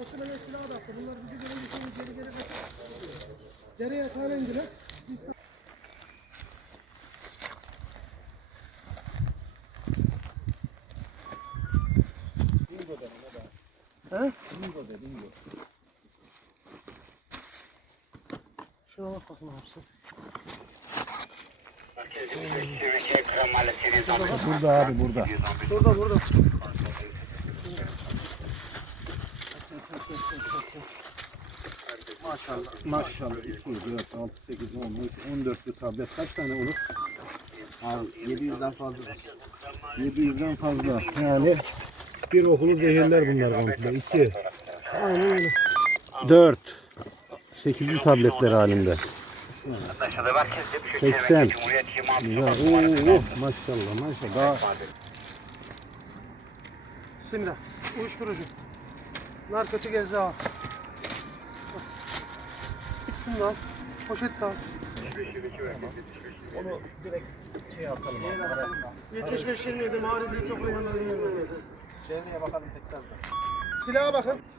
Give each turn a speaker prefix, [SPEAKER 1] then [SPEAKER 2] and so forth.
[SPEAKER 1] Muhtemelen silah da attı. Bunlar bizi görünce geri kaçtı. Geriye yatağına indiler.
[SPEAKER 2] Bingo dedim o da.
[SPEAKER 1] He?
[SPEAKER 2] Bingo de bingo.
[SPEAKER 1] Şuna bak bakın abisi.
[SPEAKER 2] Burada abi burada.
[SPEAKER 1] Burada.
[SPEAKER 2] Maşallah 2, 4, 6, 8, 10, 13, 14 bir tablet. Kaç tane olur?
[SPEAKER 3] Abi 700'den fazla.
[SPEAKER 2] 700'den fazla. Yani bir okulu zehirler bunlar komple. 2,
[SPEAKER 1] Aynen öyle.
[SPEAKER 2] 4, 8'li tabletler halinde. 80. Ya, maşallah. Daha
[SPEAKER 1] Simra. Uyuşturucu. Narkotik ecza. Şunu da al. Poşet de al.
[SPEAKER 2] onu direkt atalım.
[SPEAKER 1] 75-27 mağrib çok uyanlar.
[SPEAKER 3] Çevreye bakalım tekrar da.
[SPEAKER 1] Silaha bakın.